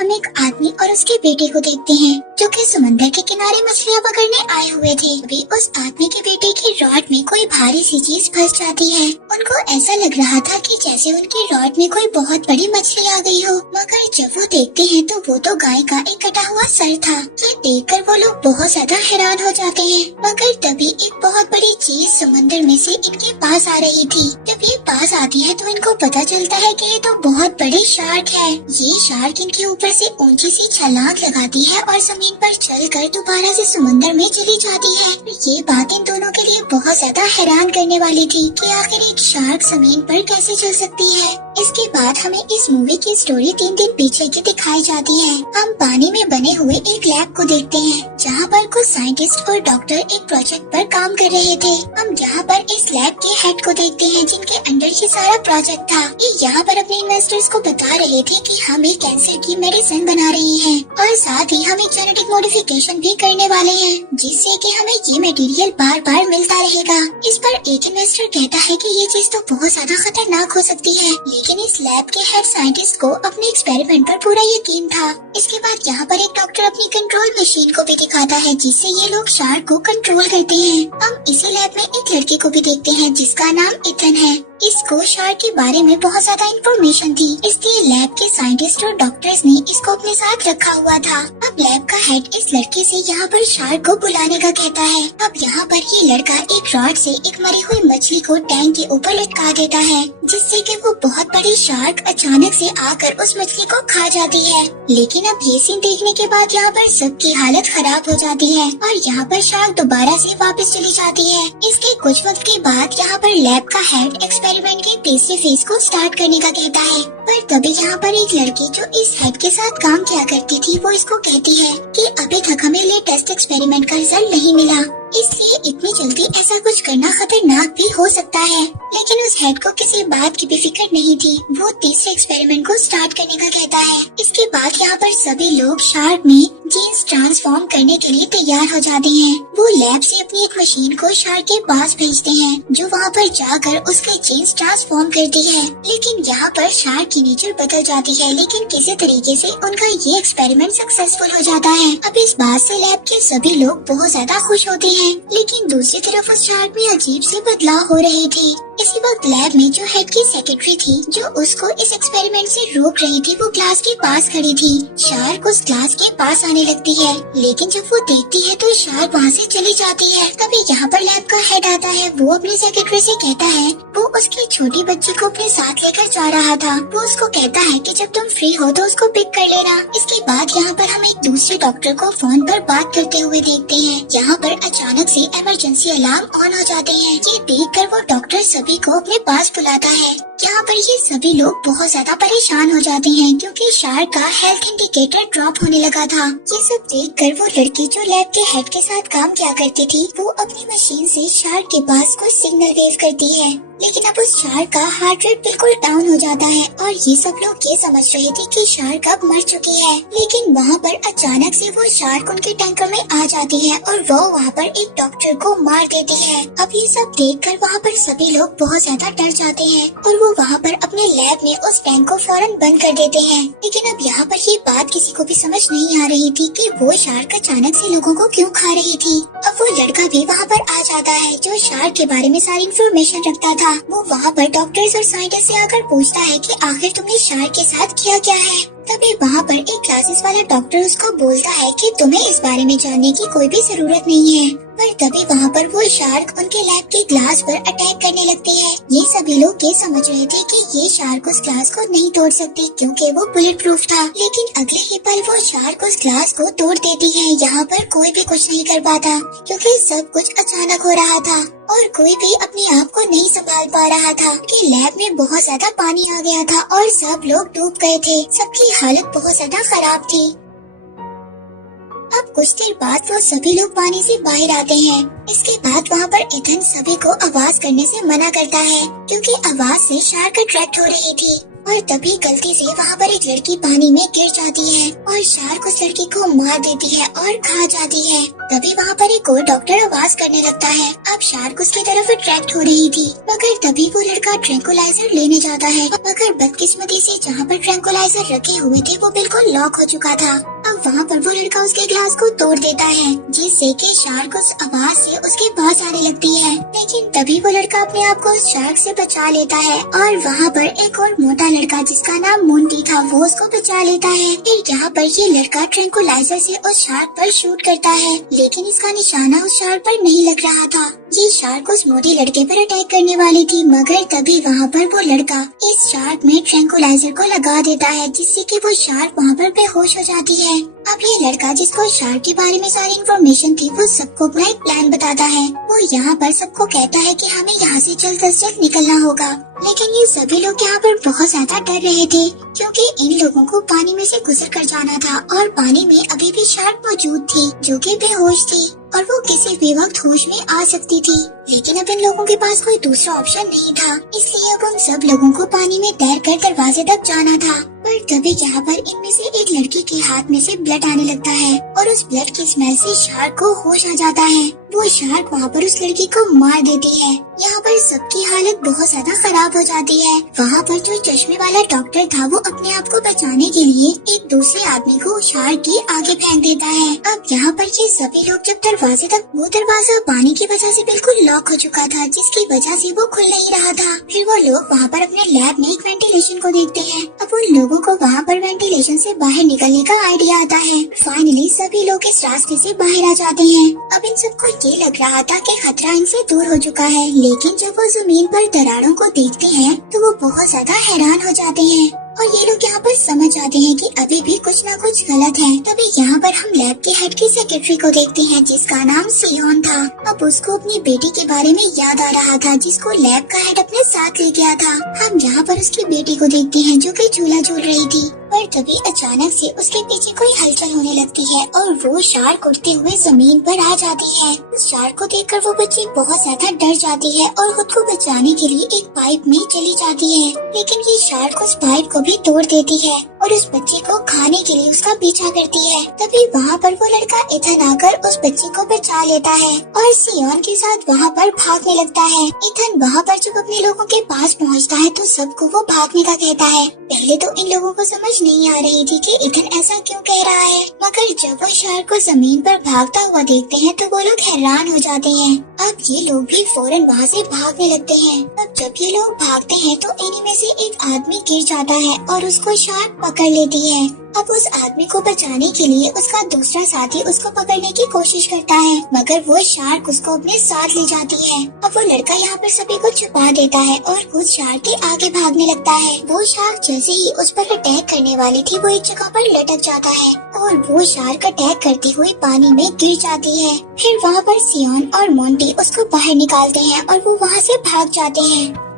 हम एक आदमी और उसके बेटे को देखते हैं जो कि समंदर के किनारे मछलियाँ पकड़ने आए हुए थे। अभी उस आदमी के बेटे की रॉड में कोई भारी सी चीज फंस जाती है। उनको ऐसा लग रहा था कि जैसे उनकी रॉड में कोई बहुत बड़ी मछली आ गई हो, मगर जब वो देखते हैं तो वो तो गाय का एक कटा हुआ सर था। ये देखकर वो लोग बहुत ज्यादा हैरान हो जाते हैं। मगर तभी एक बहुत बड़ी चीज समंदर में से इनके पास आ रही थी। जब ये पास आती है तो इनको पता चलता है कि ये तो बहुत बड़ी शार्क है। ये शार्क इनके ऊपर से ऊंची सी छलांग लगाती है और जमीन पर चलकर दोबारा से समंदर में चली जाती है। ये बात इन दोनों के लिए बहुत ज्यादा हैरान करने वाली थी कि आखिर एक शार्क जमीन पर कैसे चल सकती है। इसके बाद हमें इस मूवी की स्टोरी 3 दिन पीछे की दिखाई जाती है। हम पानी में बने हुए एक लैब को देखते हैं जहाँ पर कुछ साइंटिस्ट और डॉक्टर एक प्रोजेक्ट पर काम कर रहे थे। हम जहाँ पर इस लैब के हेड को देखते हैं जिनके अंडर ये सारा प्रोजेक्ट था। ये यहाँ पर अपने इन्वेस्टर्स को बता रहे थे कि हम एक कैंसर की मेडिसिन बना रहे हैं और साथ ही हम एक जेनेटिक मॉडिफिकेशन भी करने वाले हैं जिससे कि हमें ये मटेरियल बार बार मिलता रहेगा। इस पर एक इन्वेस्टर कहता है कि ये चीज तो बहुत ज्यादा खतरनाक हो सकती है, लेकिन इस लैब के हेड साइंटिस्ट को अपने एक्सपेरिमेंट पर पूरा यकीन था। इसके बाद यहाँ पर एक डॉक्टर अपनी कंट्रोल मशीन को भी दिखाता है जिससे ये लोग शार्क को कंट्रोल करते हैं। हम इसी लैब में एक लड़के को भी देखते हैं जिसका नाम इथन है। इसको शार्क के बारे में बहुत ज्यादा इन्फॉर्मेशन थी, इसलिए लैब के साइंटिस्ट और डॉक्टर्स ने इसको अपने साथ रखा हुआ था। अब लैब का हेड इस लड़के से यहाँ पर शार्क को बुलाने का कहता है। अब यहाँ पर ये लड़का एक रॉड से एक मरी हुई मछली को टैंक के ऊपर लटका देता है जिससे कि वो बहुत बड़ी शार्क अचानक से आकर उस मछली को खा जाती है। लेकिन अब ये सीन देखने के बाद यहाँ पर सबकी हालत खराब हो जाती है और यहाँ पर शार्क दोबारा से वापस चली जाती है। इसके कुछ वक्त के बाद यहाँ पर लैब का हेड एक्सपेरिमेंट के तीसरे फेज को स्टार्ट करने का कहता है। पर तभी यहाँ पर एक लड़की जो इस हेड के साथ काम किया करती थी वो इसको कहती है कि अभी तक हमें लेटेस्ट एक्सपेरिमेंट का रिजल्ट नहीं मिला, इसलिए इतनी जल्दी ऐसा कुछ करना खतरनाक भी हो सकता है। लेकिन उस हेड को किसी बात की भी फिक्र नहीं थी। वो तीसरे एक्सपेरिमेंट को स्टार्ट करने का कहता है। इसके बाद यहाँ पर सभी लोग शार्क में जीन्स ट्रांसफॉर्म करने के लिए तैयार हो जाते हैं। वो लैब से अपनी एक मशीन को शार्क के पास भेजते हैं जो वहाँ पर जाकर उसके जीन्स ट्रांसफॉर्म करती है। लेकिन यहाँ पर शार्क की नेचर बदल जाती है, लेकिन किसी तरीके से उनका ये एक्सपेरिमेंट सक्सेसफुल हो जाता है। अब इस बात से लैब के सभी लोग बहुत ज्यादा खुश होते हैं। लेकिन दूसरी तरफ उस शार्क में अजीब से बदलाव हो रही थी। इसी वक्त लैब में जो हेड की सेक्रेटरी थी जो उसको इस एक्सपेरिमेंट से रोक रही थी वो क्लास के पास खड़ी थी। शार्क उस क्लास के पास आने लगती है, लेकिन जब वो देखती है तो शार्क वहाँ से चली जाती है। तभी यहाँ पर लैब का हेड आता है। वो अपनी सेक्रेटरी से कहता है वो उसकी छोटी बच्ची को अपने साथ लेकर जा रहा था। वो उसको कहता है कि जब तुम फ्री हो तो उसको पिक कर लेना। इसके बाद यहाँ पर हम एक दूसरे डॉक्टर को फोन पर बात करते हुए देखते हैं। यहाँ पर अचानक से इमरजेंसी अलार्म ऑन हो जाते हैं। ये देखकर वो डॉक्टर सभी को अपने पास बुलाता है। यहाँ पर ये सभी लोग बहुत ज्यादा परेशान हो जाते हैं क्योंकि शार्क का हेल्थ इंडिकेटर ड्रॉप होने लगा था। ये सब देखकर वो लड़की जो लैब के हेड के साथ काम किया करती थी वो अपनी मशीन से शार्क के पास कुछ सिग्नल वेव करती है। लेकिन अब उस शार्क का हार्ट रेट बिल्कुल डाउन हो जाता है और ये सब लोग ये समझ रहे थे कि शार्क अब मर चुकी है। लेकिन वहाँ पर अचानक से वो शार्क उनके टैंकर में आ जाती है और वो वहाँ पर एक डॉक्टर को मार देती है। अब ये सब देखकर वहाँ पर सभी लोग बहुत ज्यादा डर जाते हैं और वो वहाँ पर अपने लैब में उस टैंक को फौरन बंद कर देते हैं। लेकिन अब यहाँ पर ये बात किसी को भी समझ नहीं आ रही थी कि वो शार्क अचानक से लोगों को क्यों खा रही थी। अब वो लड़का भी वहाँ पर आ जाता है जो शार्क के बारे में सारी इन्फॉर्मेशन रखता था। वो वहाँ पर डॉक्टर्स और साइंटिस्ट से आकर पूछता है कि आखिर तुमने शार्क के साथ किया क्या है। तभी वहाँ पर एक क्लासेस वाला डॉक्टर उसको बोलता है कि तुम्हें इस बारे में जानने की कोई भी जरूरत नहीं है। पर तभी वहाँ पर वो शार्क उनके लैब के ग्लास पर अटैक करने लगती है। ये सभी लोग ये समझ रहे थे कि ये शार्क उस ग्लास को नहीं तोड़ सकती क्योंकि वो बुलेट प्रूफ था। लेकिन अगले ही पल वो शार्क उस ग्लास को तोड़ देती है। यहाँ पर कोई भी कुछ नहीं कर पाता क्योंकि सब कुछ अचानक हो रहा था और कोई भी अपने आप को नहीं संभाल पा रहा था कि लैब में बहुत ज्यादा पानी आ गया था और सब लोग डूब गए थे। सबकी हालत बहुत ज्यादा खराब थी। अब कुछ देर बाद वो सभी लोग पानी से बाहर आते हैं। इसके बाद वहाँ पर इथन सभी को आवाज करने से मना करता है क्योंकि आवाज से शार्क अट्रैक्ट हो रही थी और तभी गलती से वहाँ पर एक लड़की पानी में गिर जाती है और शार्क उस लड़की को मार देती है और खा जाती है। तभी वहाँ पर एक और डॉक्टर आवाज करने लगता है। अब शार्क उसकी तरफ अट्रैक्ट हो रही थी, मगर तभी वो लड़का ट्रैंकुलाइजर लेने जाता है, मगर बदकिस्मती से जहाँ पर ट्रैंकुलाइजर रखे हुए थे वो बिल्कुल लॉक हो चुका था। अब वहाँ पर वो लड़का उसके ग्लास को तोड़ देता है, जिससे कि शार्क उस आवाज से उसके पास आने लगती है। लेकिन तभी वो लड़का अपने आप को उस शार्क से बचा लेता है और वहाँ पर एक और मोटा लड़का जिसका नाम मोंटी था वो उसको बचा लेता है। फिर यहाँ पर ये लड़का ट्रैंकुलाइजर से उस शार्क पर शूट करता है, लेकिन इसका निशाना उस शार्क पर नहीं लग रहा था। ये शार्क उस मोटे लड़के पर अटैक करने वाली थी, मगर तभी वहाँ पर वो लड़का इस शार्क में ट्रैंकुलाइजर को लगा देता है, जिससे कि वो शार्क वहाँ पर बेहोश हो जाती है। अब ये लड़का जिसको शार्क के बारे में सारी इन्फॉर्मेशन थी वो सबको अपना एक प्लान बताता है। वो यहाँ पर सबको कहता है कि हमें यहाँ से जल्द से जल्द निकलना होगा। लेकिन ये सभी लोग यहाँ पर बहुत ज्यादा डर रहे थे, क्योंकि इन लोगों को पानी में से गुजर कर जाना था और पानी में अभी भी शार्क मौजूद थी जो कि बेहोश थी और वो किसी भी वक्त होश में आ सकती थी। लेकिन अब इन लोगों के पास कोई दूसरा ऑप्शन नहीं था, इसलिए अब उन सब लोगों को पानी में तैरकर दरवाजे तक जाना था। पर तभी यहाँ पर इनमें से एक लड़की के हाथ में से ब्लड आने लगता है और उस ब्लड की स्मेल से शार्क को होश आ जाता है। वो शार्क वहाँ पर उस लड़की को मार देती है। यहाँ पर सबकी हालत बहुत ज्यादा खराब हो जाती है। वहाँ पर जो चश्मे वाला डॉक्टर था वो अपने आप को बचाने के लिए एक दूसरे आदमी को शार्क के आगे फेंक देता है। अब यहाँ पर ये सभी लोग जब दरवाजे तक, वो दरवाजा पानी की वजह से बिल्कुल लॉक हो चुका था, जिसकी वजह से वो खुल नहीं रहा था। फिर वो लोग वहाँ पर अपने लैब में एक वेंटिलेशन को देखते हैं। अब उन लोगों को वहाँ पर वेंटिलेशन से बाहर निकलने का आइडिया आता है। फाइनली सभी लोग इस रास्ते से बाहर आ जाते हैं। अब इन सबको ये लग रहा था कि खतरा इनसे दूर हो चुका है, लेकिन जब वो जमीन पर दरारों को देखते हैं तो वो बहुत ज्यादा हैरान हो जाते हैं और ये लोग यहाँ पर समझ जाते हैं कि अभी भी कुछ न कुछ गलत है। तभी यहाँ पर हम लैब के हेड की सेक्रेटरी को देखते हैं जिसका नाम सियोन था। अब उसको अपनी बेटी के बारे में याद आ रहा था जिसको लैब का हेड अपने साथ ले गया था। हम यहाँ पर उसकी बेटी को देखते हैं जो कि झूला झूल रही थी। पर तभी अचानक से उसके पीछे कोई हलचल होने लगती है और वो शार्क उड़ते हुए जमीन पर आ जाती है। उस शार्क को देखकर वो बच्ची बहुत ज्यादा डर जाती है और खुद को बचाने के लिए एक पाइप में चली जाती है, लेकिन ये शार्क उस पाइप को भी तोड़ देती है और उस बच्चे को खाने के लिए उसका पीछा करती है। तभी वहाँ पर वो लड़का इथन आकर उस बच्चे को बचा लेता है और सियोन के साथ वहाँ पर भागने लगता है। इथन वहाँ पर जब अपने लोगों के पास पहुँचता है तो सबको वो भागने का कहता है। पहले तो इन लोगों को समझ नहीं आ रही थी कि इथन ऐसा क्यों कह रहा है, मगर जब वो शार्क को जमीन पर भागता हुआ देखते हैं तो वो लोग हैरान हो जाते हैं। अब ये लोग भी फौरन वहाँ से भागने लगते हैं। अब जब ये लोग भागते हैं तो इन्हीं में से एक आदमी गिर जाता है और उसको शार्क पकड़ लेती है। अब उस आदमी को बचाने के लिए उसका दूसरा साथी उसको पकड़ने की कोशिश करता है, मगर वो शार्क उसको अपने साथ ले जाती है। अब वो लड़का यहाँ पर सभी को छुपा देता है और खुद शार्क के आगे भागने लगता है। वो शार्क जैसे ही उस पर अटैक करने वाली थी वो एक जगह पर लटक जाता है और वो शार्क अटैक करते हुए पानी में गिर जाती है। फिर वहाँ पर सियोन और मोंटी उसको बाहर निकालते हैं और वो वहाँ से भाग जाते हैं।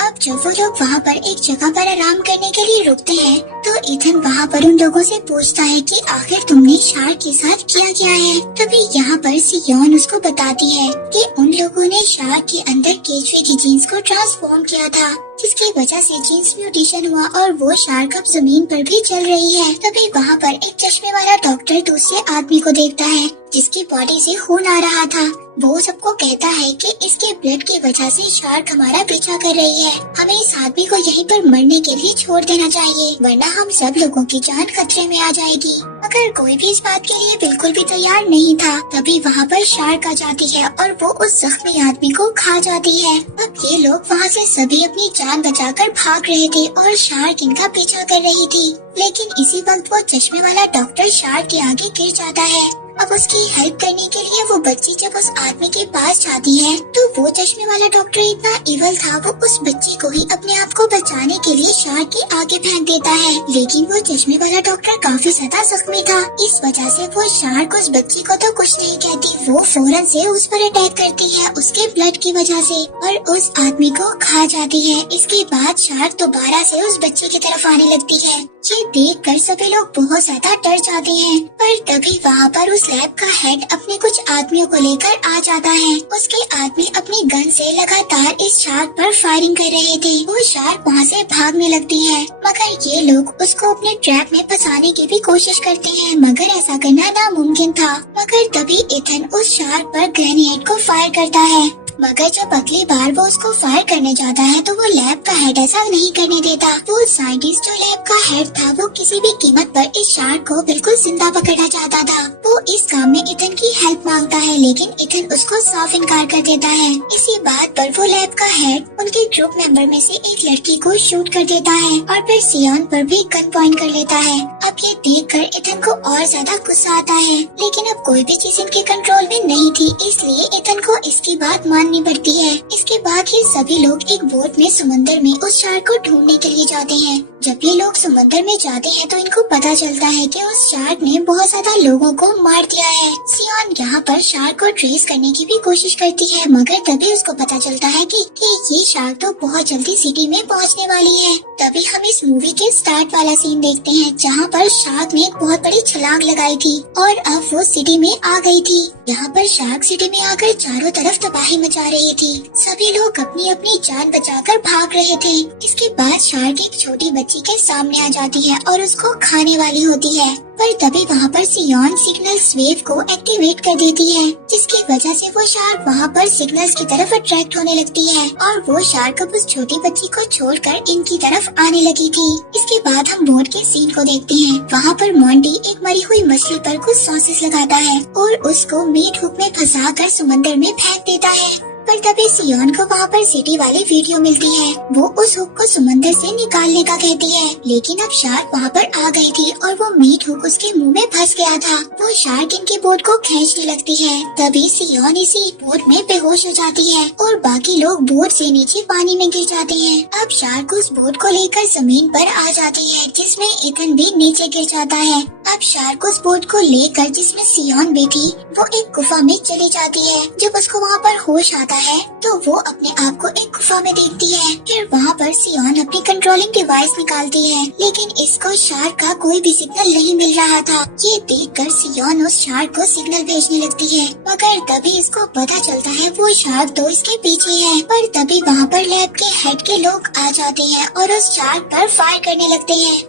अब जब वो लोग वहाँ पर एक जगह पर आराम करने के लिए रुकते हैं तो इथन वहाँ पर उन लोगों से पूछता है कि आखिर तुमने शार्क के साथ किया क्या है। तभी यहाँ पर सियोन उसको बताती है कि उन लोगों ने शार्क के अंदर केचुए की जीन्स को ट्रांसफॉर्म किया था, जिसकी वजह से जीन्स म्यूटेशन हुआ और वो शार्क अब जमीन पर भी चल रही है। तभी वहाँ पर एक चश्मे वाला डॉक्टर दूसरे आदमी को देखता है जिसकी बॉडी से खून आ रहा था। वो सबको कहता है कि इसके ब्लड की वजह से शार्क हमारा पीछा कर रही है, हमें इस आदमी को यहीं पर मरने के लिए छोड़ देना चाहिए, वरना हम सब लोगों की जान खतरे में आ जाएगी। मगर कोई भी इस बात के लिए बिल्कुल भी तैयार नहीं था। तभी वहाँ पर शार्क आ जाती है और वो उस जख्मी आदमी को खा जाती है। अब ये लोग वहाँ से सभी अपनी जान बचाकर भाग रहे थे और शार्क इनका पीछा कर रही थी, लेकिन इसी वक्त वो चश्मे वाला डॉक्टर शार्क के आगे गिर जाता है। अब उसकी हेल्प करने के लिए वो बच्ची जब उस आदमी के पास जाती है तो वो चश्मे वाला डॉक्टर इतना इवल था, वो उस बच्ची को ही अपने आप को बचाने के लिए शार्क के आगे फेंक देता है। लेकिन वो चश्मे वाला डॉक्टर काफी ज्यादा जख्मी था, इस वजह से वो शार्क उस बच्ची को तो कुछ नहीं कहती, वो फौरन से उस पर अटैक करती है उसके ब्लड की वजह से और उस आदमी को खा जाती है। इसके बाद शार्क दोबारा से उस बच्ची की तरफ आने लगती है ये देखकर सभी लोग बहुत ज्यादा डर जाते हैं। पर तभी वहाँ पर उस लैब का हेड अपने कुछ आदमियों को लेकर आ जाता है। उसके आदमी अपनी गन से लगातार इस शार्क पर फायरिंग कर रहे थे। वो शार्क वहाँ से भागने लगती है, मगर ये लोग उसको अपने ट्रैप में फंसाने की भी कोशिश करते हैं, मगर ऐसा करना नामुमकिन था। मगर तभी इथन उस शार्क पर ग्रेनेड को फायर करता है, मगर जब अगली बार वो उसको फायर करने जाता है तो वो लैब का हेड ऐसा नहीं करने देता। वो साइंटिस्ट जो लैब का हेड था वो किसी भी कीमत पर इस शार्क को बिल्कुल जिंदा पकड़ना चाहता था। वो इस काम में इथन की हेल्प मांगता है, लेकिन इथन उसको साफ इनकार कर देता है। इसी बात पर वो लैब का हेड उनके ग्रुप मेंबर में से एक लड़की को शूट कर देता है और फिर सियोन पर भी गन पॉइंट कर लेता है। अब ये देखकर इथन को और ज्यादा गुस्सा आता है, लेकिन अब कोई भी चीज इनके कंट्रोल में नहीं थी, इसलिए इथन को इसकी बात माननी पड़ती है। इसके बाद ये सभी लोग एक बोट में समंदर में उस शार्क को ढूंढने के लिए जाते हैं। जब ये लोग समंदर में जाते हैं तो इनको पता चलता है कि उस शार्क ने बहुत ज्यादा लोगों को मार दिया है। सियोन यहाँ पर शार्क को ट्रेस करने की भी कोशिश करती है, मगर तभी उसको पता चलता है कि ये शार्क तो बहुत जल्दी सिटी में पहुँचने वाली है। तभी हम इस मूवी के स्टार्ट वाला सीन देखते हैं, जहाँ पर शार्क ने एक बहुत बड़ी छलांग लगाई थी और अब वो सिटी में आ गई थी। यहाँ पर शार्क सिटी में आकर चारों तरफ तबाही मचा रही थी। सभी लोग अपनी अपनी जान बचाकर भाग रहे थे। इसके बाद शार्क एक छोटी बच्ची के सामने आ जाती है और उसको खाने वाली होती है। पर तभी वहाँ पर सियोन सिग्नल्स वेव को एक्टिवेट कर देती है, जिसकी वजह से वो शार्क वहाँ पर सिग्नल्स की तरफ अट्रैक्ट होने लगती है और वो शार्क अब उस छोटी बच्ची को छोड़कर इनकी तरफ आने लगी थी। इसके बाद हम बोट के सीन को देखते हैं। वहाँ पर मोंटी एक मरी हुई मछली पर कुछ सॉसेस लगाता है और उसको मीट हुक में फंसाकर समंदर में फेंक देता है। पर तभी सियोन को वहाँ पर सिटी वाली वीडियो मिलती है। वो उस हुक को समंदर से निकालने का कहती है, लेकिन अब शार्क वहाँ पर आ गई थी और वो मीट हुक उसके मुंह में फंस गया था। वो शार्क इनकी बोट को खींचने लगती है। तभी सियोन इसी बोट में बेहोश हो जाती है और बाकी लोग बोट से नीचे पानी में गिर जाते हैं। अब शार्क उस बोट को लेकर जमीन पर आ जाती है, जिसमें इथन भी नीचे गिर जाता है। अब शार्क उस बोट को लेकर जिसमें सियोन बैठी वो एक गुफा में चली जाती है। जब उसको वहाँ पर होश आता है तो वो अपने आप को एक गुफा में देखती है। फिर वहाँ पर सियोन अपनी कंट्रोलिंग डिवाइस निकालती है, लेकिन इसको शार्क का कोई भी सिग्नल नहीं मिल रहा था। ये देखकर सियोन उस शार्क को सिग्नल भेजने लगती है, मगर तभी इसको पता चलता है वो शार्क तो इसके पीछे है। पर तभी वहाँ पर लैब के हेड के लोग आ जाते हैं और उस शार्क पर फायर करने लगते हैं।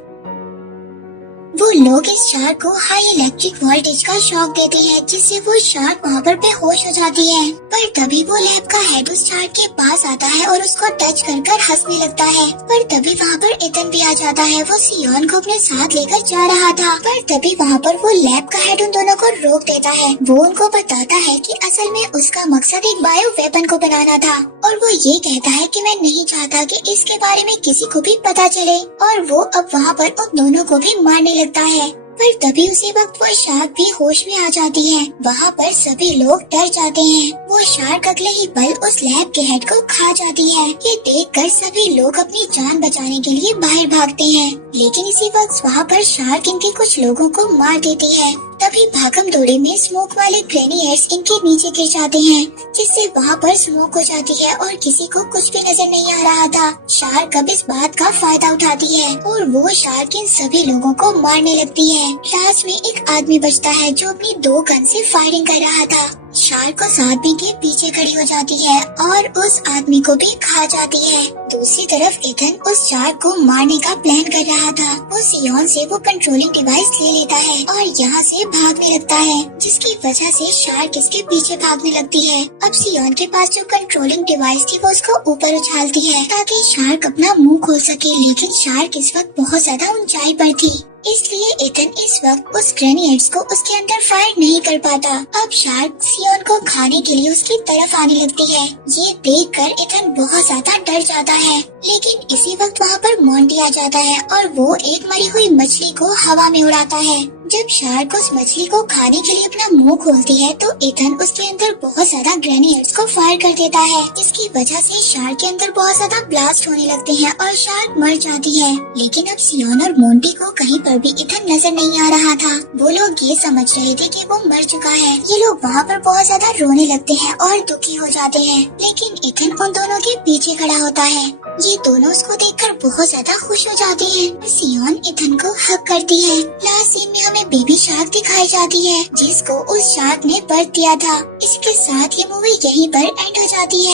वो लोग इस शार्क को हाई इलेक्ट्रिक वोल्टेज का शॉक देते हैं, जिससे वो शार्क वहाँ पर बेहोश हो जाती है। पर तभी वो लैब का हेड उस शार्क के पास आता है और उसको टच कर हंसने लगता है। पर तभी वहाँ पर इथन भी आ जाता है। वो सियोन को अपने साथ लेकर जा रहा था, पर तभी वहाँ पर वो लैब का हेड उन दोनों को रोक देता है। वो उनको बताता है कि असल में उसका मकसद एक बायो वेपन को बनाना था और वो ये कहता है कि मैं नहीं चाहता कि इसके बारे में किसी को भी पता चले, और वो अब वहाँ पर उन दोनों को भी मारने लगता है। पर तभी उसी वक्त वो शार्क भी होश में आ जाती है। वहाँ पर सभी लोग डर जाते हैं। वो शार्क अगले ही पल उस लैब के हेड को खा जाती है। ये देखकर सभी लोग अपनी जान बचाने के लिए बाहर भागते हैं, लेकिन इसी वक्त वहाँ पर शार्क इनके कुछ लोगों को मार देती है। तभी भागम दौड़ी में स्मोक वाले ग्रेनेड्स इनके नीचे गिर जाते हैं, जिससे वहाँ पर स्मोक हो जाती है और किसी को कुछ भी नजर नहीं आ रहा था। शार्क अब इस बात का फायदा उठाती है और वो शार्क इन सभी लोगों को मारने लगती है। लास्ट में एक आदमी बचता है जो अपनी 2 गन से फायरिंग कर रहा था। शार्क उस आदमी के पीछे खड़ी हो जाती है और उस आदमी को भी खा जाती है। दूसरी तरफ इथन उस शार्क को मारने का प्लान कर रहा था। वो सियोन से वो कंट्रोलिंग डिवाइस ले लेता है और यहाँ से भागने लगता है, जिसकी वजह से शार्क इसके पीछे भागने लगती है। अब सियोन के पास जो कंट्रोलिंग डिवाइस थी वो उसको ऊपर उछालती है ताकि शार्क अपना मुंह खोल सके, लेकिन शार्क इस वक्त बहुत ज्यादा ऊंचाई पर थी, इसलिए इथन इस वक्त उस ग्रेनेड्स को उसके अंदर फायर नहीं कर पाता। अब शार्क सियोन को खाने के लिए उसकी तरफ आने लगती है। ये देखकर इथन बहुत ज्यादा डर जाता है, लेकिन इसी वक्त वहाँ पर मोंटी आ जाता है और वो एक मरी हुई मछली को हवा में उड़ाता है। जब शार्क उस मछली को खाने के लिए अपना मुंह खोलती है तो इथन उसके अंदर बहुत ज्यादा ग्रेनेड्स को फायर कर देता है, जिसकी वजह से शार्क के अंदर बहुत ज्यादा ब्लास्ट होने लगते हैं और शार्क मर जाती है। लेकिन अब सियोन और मोंटी को कहीं पर भी इथन नजर नहीं आ रहा था। वो लोग ये समझ रहे थे कि वो मर चुका है। ये लोग वहाँ पर बहुत ज्यादा रोने लगते हैं और दुखी हो जाते हैं, लेकिन इथन उन दोनों के पीछे खड़ा होता है। ये दोनों उसको देखकर बहुत ज्यादा खुश हो जाते हैं। सियोन इथन को हक करती है। लास्ट सीन में हमें बेबी शार्क दिखाई जाती है जिसको उस शार्क ने बर्थ दिया था। इसके साथ ये मूवी यहीं पर एंड हो जाती है।